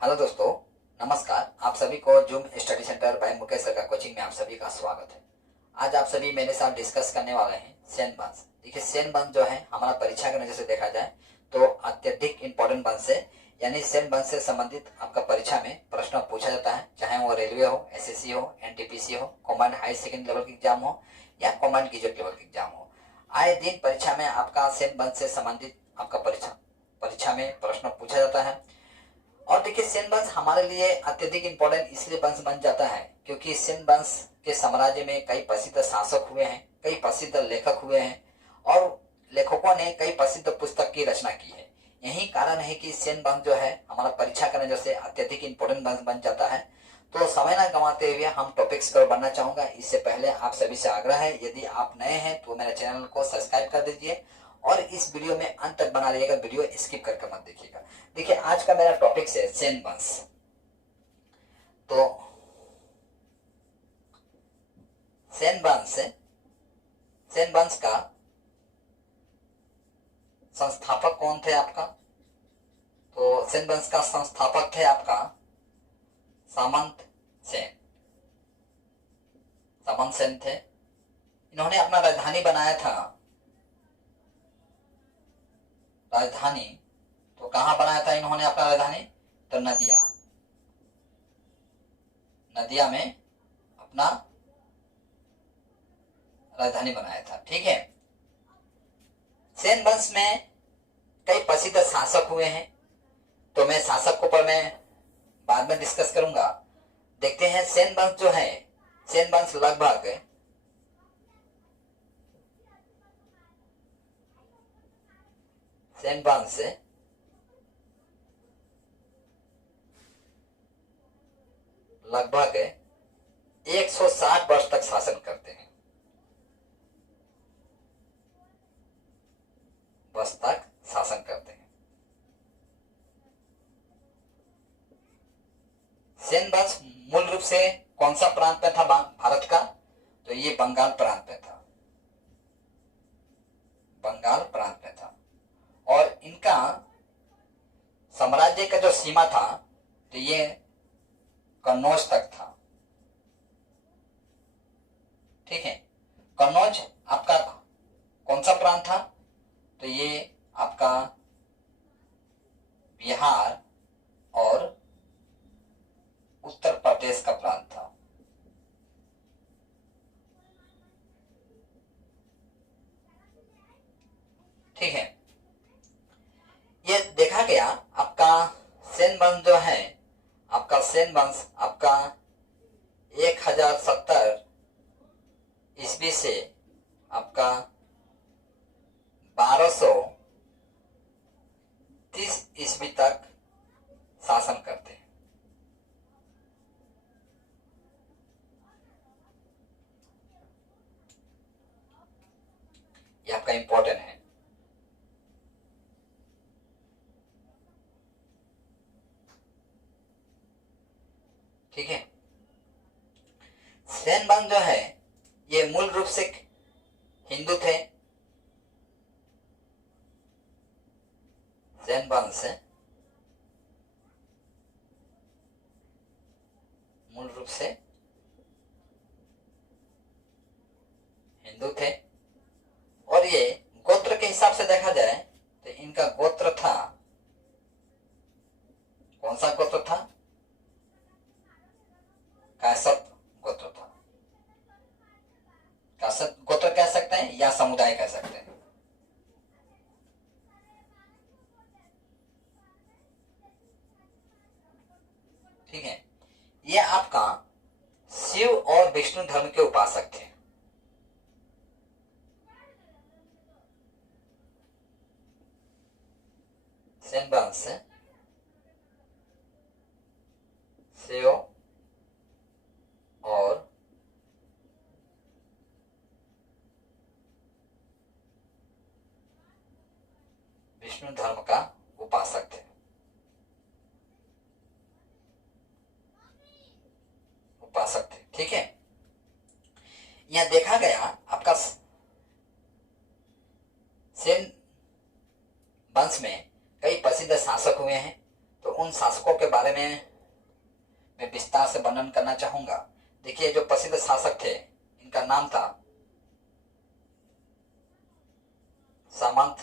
Hello दोस्तों, नमस्कार। आप सभी को zoom study centre by Mukesh sir का कोचिंग में आप सभी का स्वागत है। आज आप सभी मेरे साथ डिस्कस करने वाले हैं सेन वंश। देखिए, सेन वंश जो है हमारा परीक्षा के नजर से देखा जाए तो अत्यधिक इंपॉर्टेंट वंश है। यानी सेन वंश से संबंधित आपका परीक्षा में प्रश्न पूछा जाता है, चाहे वो रेलवे हो, एसएससी हो, एनटीपीसी हो, कमांड हाई सेकेंडरी लेवल की एग्जाम हो या कमांड ग्रेजुएट लेवल की एग्जाम हो। आए दिन परीक्षा में आपका सेन वंश से संबंधित आपका परीक्षा में प्रश्न पूछा जाता है। और देखिए, सेन वंश हमारे लिए अत्यधिक इंपॉर्टेंट इसलिए वंश बन जाता है क्योंकि सेन वंश के साम्राज्य में कई प्रसिद्ध शासक हुए हैं, कई प्रसिद्ध लेखक हुए हैं और लेखकों ने कई प्रसिद्ध पुस्तक की रचना की है। यही कारण है कि सेन वंश जो है हमारा परीक्षा के नजर से अत्यधिक इंपॉर्टेंट वंश बन जाता है। तो समय न गंवाते हुए हम टॉपिक्स पर बढ़ना चाहूंगा। इससे पहले आप सभी से आग्रह है, यदि आप नए हैं तो मेरे चैनल को सब्सक्राइब कर दीजिए और इस वीडियो में अंत तक बना रहिएगा, वीडियो स्किप करके मत देखिएगा। देखिए, आज का मेरा टॉपिक है सेन वंश। तो सेन वंश का संस्थापक कौन थे आपका? तो सेन वंश का संस्थापक थे आपका सामंत सेन थे। इन्होंने अपना राजधानी बनाया था। राजधानी तो कहां बनाया था इन्होंने अपना राजधानी? तो नदिया में अपना राजधानी बनाया था। ठीक है। सेन वंश में कई प्रसिद्ध शासक हुए हैं, तो मैं शासक को पर मैं बाद में डिस्कस करूंगा। देखते हैं सेन वंश जो है, सेन वंश लगभग सेन वंश 160 वर्ष तक शासन करते हैं। सेन वंश मूल रूप से कौन सा प्रांत में था भारत का? तो ये बंगाल प्रांत में था। और इनका साम्राज्य का जो सीमा था तो ये कन्नौज तक था। ठीक है। कन्नौज आपका कौन सा प्रांत था? तो ये आपका बिहार और उत्तर प्रदेश का प्रांत था। ठीक है। ये देखा गया आपका सेन वंश जो है, आपका सेन वंश आपका 1070 ईस्वी से आपका 1230 ईस्वी तक शासन करते हैं। ये आपका इंपॉर्टेंट है। ठीक है। सेन वंश जो है ये मूल रूप से हिंदू थे। सेन वंश मूल रूप से हिंदू थे और ये गोत्र के हिसाब से देखा जाए तो इनका गोत्र था, कौन सा गोत्र था? कायस्थ गोत्र था। कायस्थ गोत्र कह सकते हैं या समुदाय कह सकते हैं। ठीक है। ये आपका शिव और विष्णु धर्म के उपासक थे। सेन वंश शिव और विष्णु धर्म का उपासक थे। ठीक है। यह देखा गया आपका सेन वंश में कई प्रसिद्ध शासक हुए हैं, तो उन शासकों के बारे में मैं विस्तार से वर्णन करना चाहूंगा। देखिए, जो प्रसिद्ध शासक थे इनका नाम था सामंत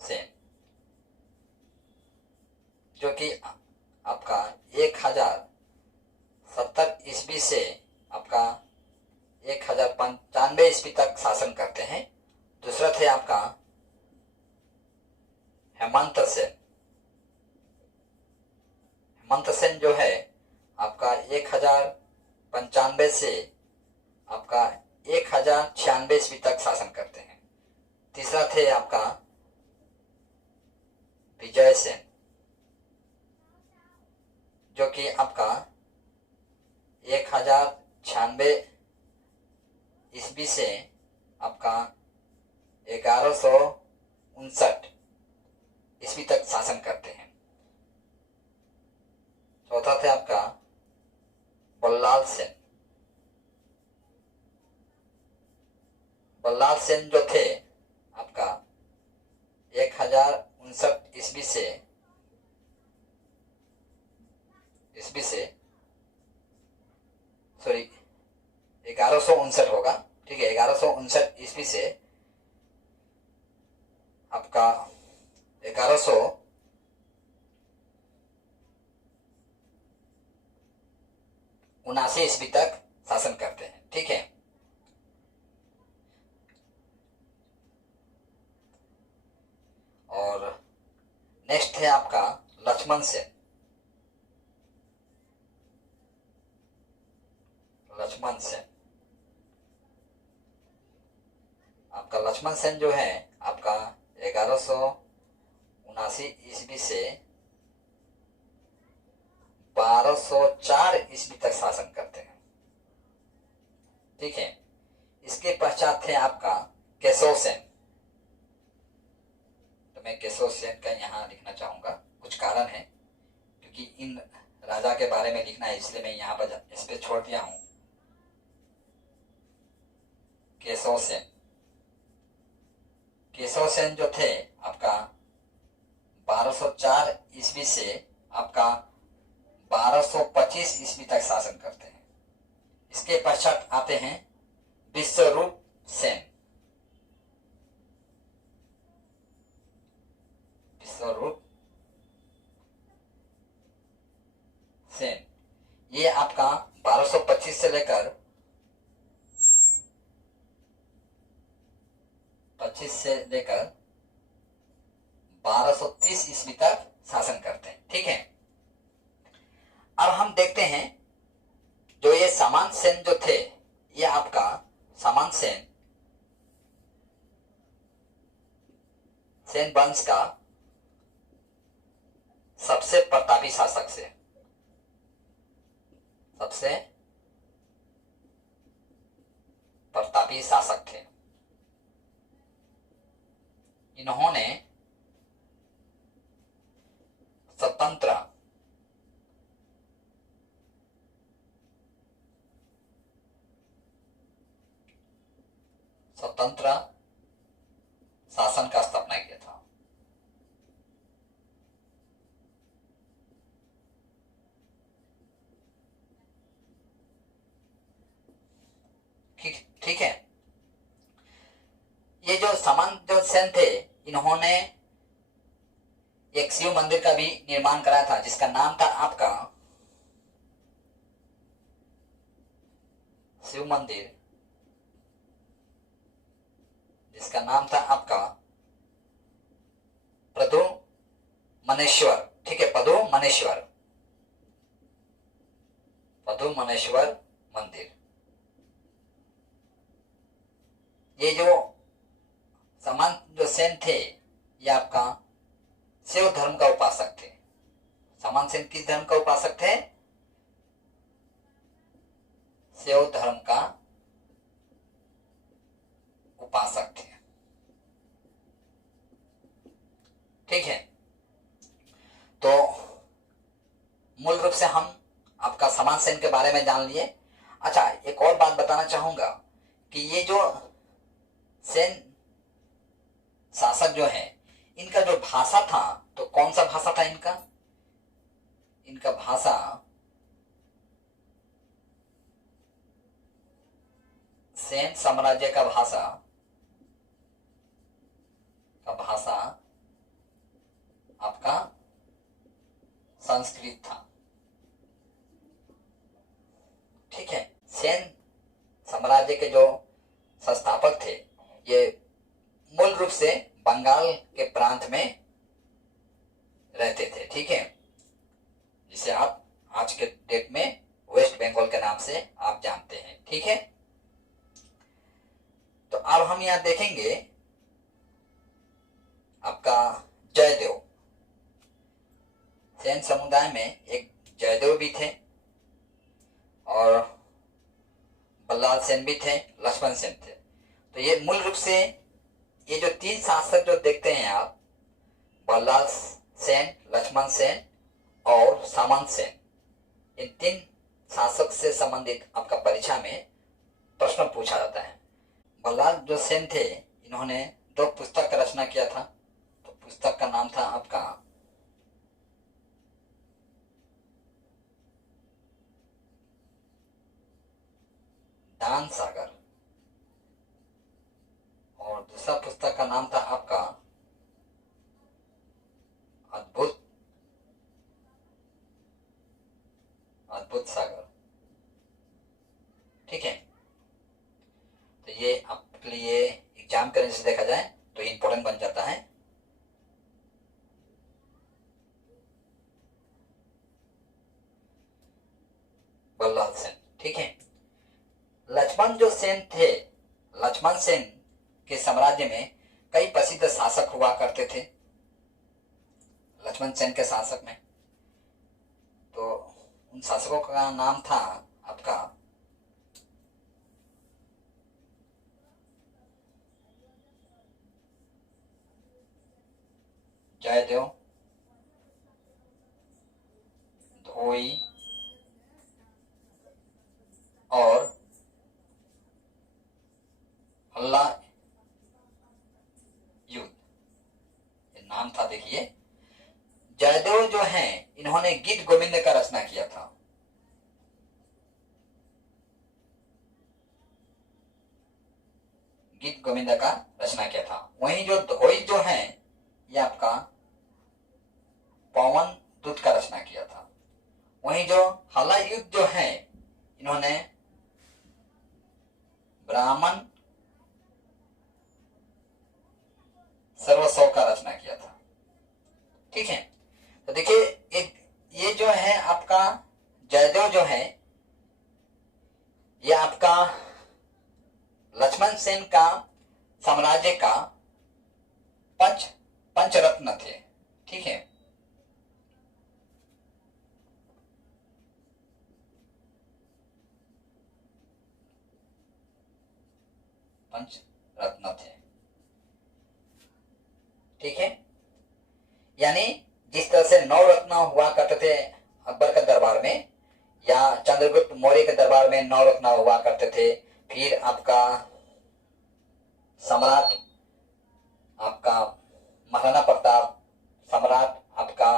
सेन, जो कि आपका 1070 ईस्वी से आपका 1095 ईस्वी तक शासन करते हैं। दूसरा थे आपका हेमंत सेन। हेमंत सेन जो है आपका 1095 से आपका 1096 ईस्वी तक शासन करते हैं। तीसरा थे आपका विजय सेन, जो कि आपका 1096 ईस्वी से आपका 1159 ईस्वी तक शासन करते हैं। चौथा थे आपका बल्लाल सेन। बल्लाल सेन जो थे आपका 1059 ईस्वी से सॉरी 1159 होगा, ठीक है, 1159 ईस्वी से आपका 1179 ईस्वी तक शासन करते हैं, ठीक है। और नेक्स्ट है आपका लक्ष्मण सेन। लक्ष्मण सेन आपका लक्ष्मण सेन जो है आपका 1179 ईस्वी से 1204 ईस्वी तक शासन करते हैं, ठीक है। इसके पश्चात थे आपका केशव सेन। तो मैं केशव सेन का यहाँ लिखना चाहूंगा, कुछ कारण है, क्योंकि इन राजा के बारे में लिखना है, इसलिए मैं यहाँ पर इस पे छोड़ दिया हूं। केशव सेन। केशव सेन जो थे आपका 1204 ईस्वी से आपका 1225 ईस्वी तक शासन करते हैं। इसके पश्चात आते हैं विश्वरूप सेन। विश्वरूप सेन ये आपका 1225 से लेकर 1230 ईस्वी तक शासन करते हैं, ठीक है। अब हम देखते हैं जो ये सामंत सेन जो थे, ये आपका सामंत सेन वंश का सबसे प्रतापी शासक से सबसे प्रतापी शासक थे। इन्होंने स्वतंत्र शासन का स्थापना किया था। ठीक है। ये जो सामंत जो सेन थे, इन्होंने एक शिव मंदिर का भी निर्माण कराया था, जिसका नाम था आपका शिव मंदिर, जिसका नाम था आपका पदुमनेश्वर, ठीक है, पदुमनेश्वर मंदिर। ये जो सामंत जो सेन थे, ये आपका शिव धर्म का उपासक थे। सामंत सेन किस धर्म का उपासक थे? शिव धर्म का उपासक थे, ठीक है। तो मूल रूप से हम आपका सामंत सेन के बारे में जान लिए। अच्छा, एक और बात बताना चाहूंगा कि ये जो सेन शासक जो है, इनका जो भाषा था, तो कौन सा भाषा था इनका? इनका भाषा सेन साम्राज्य का भाषा आपका संस्कृत था। ठीक है, सेन साम्राज्य के जो संस्थापक थे ये मूल रूप से बंगाल के प्रांत में रहते थे। ठीक है, जिसे आप आज के डेट में वेस्ट बंगाल के नाम से आप जानते हैं। ठीक है, तो अब हम यहां देखेंगे आपका जयदेव। सेन समुदाय में एक जयदेव भी थे और बल्लाल सेन भी थे, लक्ष्मण सेन थे। तो ये मूल रूप से ये जो तीन शासक जो देखते हैं आप, बल्लाल सेन, लक्ष्मण सेन और सामंत सेन, इन तीन शासक से संबंधित आपका परीक्षा में प्रश्न पूछा जाता है। बल्लाल जो सेन थे इन्होंने 2 पुस्तक का रचना किया था। तो पुस्तक का नाम था आपका दान सागर और दूसरा पुस्तक का नाम था आपका अद्भुत सागर। ठीक है, तो ये आपके लिए एग्जाम करने से देखा जाए तो इंपॉर्टेंट बन जाता है। बल्लाल सेन। ठीक है, लक्ष्मण जो सेन थे, लक्ष्मण सेन के साम्राज्य में कई प्रसिद्ध शासक हुआ करते थे। लक्ष्मण सेन के शासक में तो उन शासकों का नाम था आपका जयदेव, धोई और हल्ला युद्ध, ये नाम था। देखिए, जयदेव जो हैं इन्होंने गीत गोविंद का रचना किया था। गीत गोविंद का रचना किया था। वहीं जो धोई जो हैं ये आपका पवन दूत का रचना किया था। वहीं जो हल्ला युद्ध जो है इन्होंने ब्राह्मण सर्वस्व का रचना किया था। ठीक है, तो देखिए ये जो है आपका जयदेव जो है ये आपका लक्ष्मण सेन का साम्राज्य का पंचरत्न थे। ठीक है, पंचरत्न थे। ठीक है, यानी जिस तरह से 9 रत्न हुआ करते थे अकबर के दरबार में या चंद्रगुप्त मौर्य के दरबार में 9 रत्न हुआ करते थे। फिर आपका सम्राट आपका महाराणा प्रताप, सम्राट आपका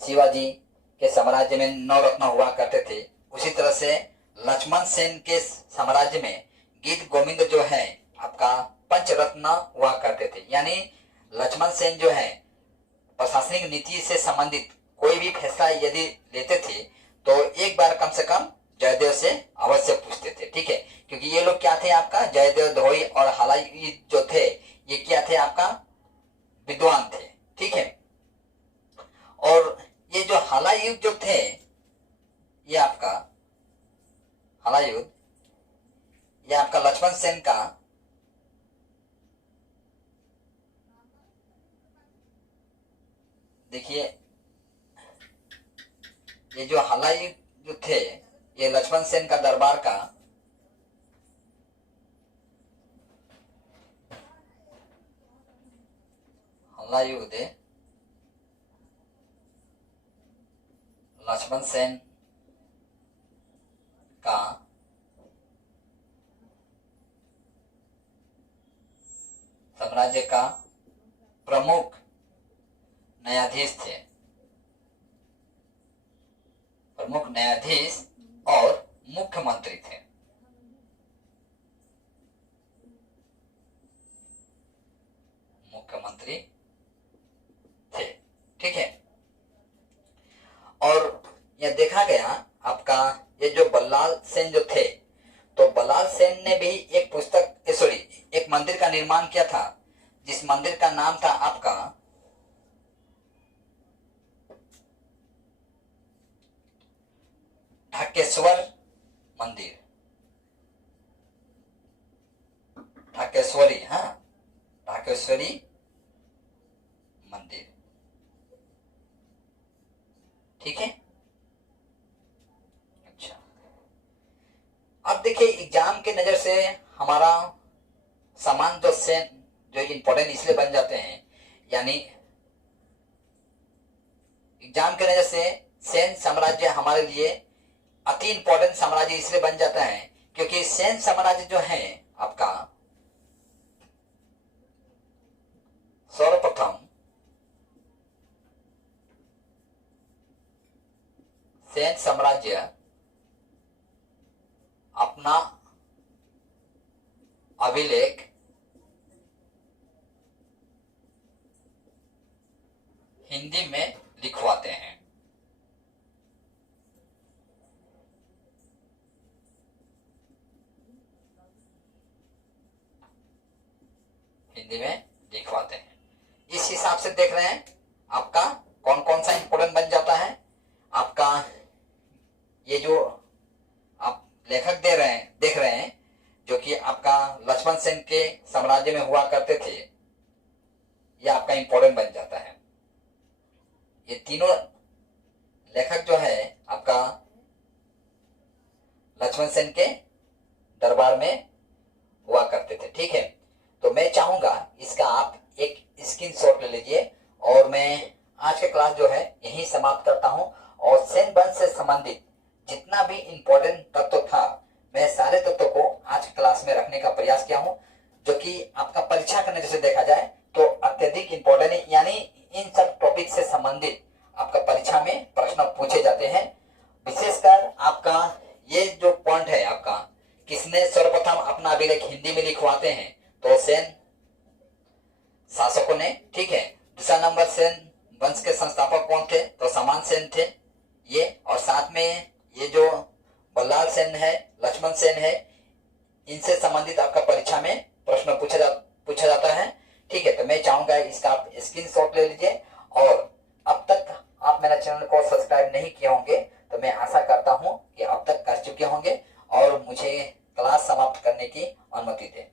शिवाजी के साम्राज्य में 9 रत्न हुआ करते थे। उसी तरह से लक्ष्मण सेन के साम्राज्य में गीत गोविंद जो है आपका पंचरत्न हुआ करते थे। यानी लक्ष्मण सेन जो है प्रशासनिक नीति से संबंधित कोई भी फैसला यदि लेते थे तो एक बार कम से कम जयदेव से अवश्य पूछते थे। ठीक है, क्योंकि ये लोग क्या थे आपका जयदेव, धोई और हल्ला जो थे ये क्या थे आपका विद्वान थे। ठीक है, और ये जो हल्ला युद्ध जो थे ये आपका हल्ला युद्ध ये आपका लक्ष्मण सेन का देखिए ये जो हल्ला युद्ध जो थे ये लक्ष्मण सेन का दरबार का हल्ला युद्ध लक्ष्मण सेन का साम्राज्य का प्रमुख न्यायाधीश थे। प्रमुख न्यायाधीश और मुख्यमंत्री थे। मुख्यमंत्री थे, ठीक है। और यह देखा गया आपका ये जो बल्लाल सेन जो थे, तो बल्लाल सेन ने भी एक पुस्तक सॉरी एक मंदिर का निर्माण किया था, जिस मंदिर का नाम था आपका ढाकेश्वर मंदिर, ढाकेश्वरी, हाँ, ढाकेश्वरी मंदिर, ठीक है। अच्छा, अब देखिए एग्जाम के नजर से हमारा सामान जो सेन जो इंपॉर्टेंट इसलिए बन जाते हैं, यानी एग्जाम के नजर से सेन साम्राज्य हमारे लिए अति इंपॉर्टेंट साम्राज्य इसलिए बन जाता है क्योंकि सेन साम्राज्य जो है आपका सर्वप्रथम सेन साम्राज्य अपना अभिलेख हिंदी में लिखवाते हैं। हिंदी में लिखवाते हैं। इस हिसाब से देख रहे हैं आपका कौन कौन सा इंपोर्टेंट बन जाता है। आपका ये जो आप लेखक देख रहे हैं जो कि आपका लक्ष्मण सेन के साम्राज्य में हुआ करते थे, ये आपका इंपोर्टेंट बन जाता है। ये तीनों लेखक जो है आपका लक्ष्मण सेन के दरबार में हुआ करते थे, ठीक है। तो मैं चाहूंगा इसका आप एक स्क्रीनशॉट ले लीजिए और मैं आज का क्लास जो है यहीं समाप्त करता हूं। और सेन वंश से संबंधित जितना भी इंपॉर्टेंट तत्व था, मैं सारे तत्वों को आज की क्लास में रखने का प्रयास किया हूं, जो कि आपका परीक्षा करने जैसे देखा जाए तो अत्यधिक इंपॉर्टेंट है। यानी इन सब टॉपिक से संबंधित आपका परीक्षा में प्रश्न पूछे जाते हैं। विशेषकर आपका ये जो पॉइंट है आपका किसने सर्वप्रथम अपना अभिलेख हिंदी में लिखवाते हैं, तो सेन शासकों ने, ठीक है। दूसरा नंबर सेन वंश के संस्थापक कौन थे, तो समान सेन थे ये। और साथ में ये जो बल्लाल सेन है, लक्ष्मण सेन है, इनसे संबंधित आपका परीक्षा में प्रश्न पूछा जाता है, ठीक है। तो मैं चाहूंगा इसका आप स्क्रीनशॉट ले लीजिए। और अब तक आप मेरा चैनल को सब्सक्राइब नहीं किए होंगे तो मैं आशा करता हूं कि अब तक कर चुके होंगे और मुझे क्लास समाप्त करने की अनुमति दें।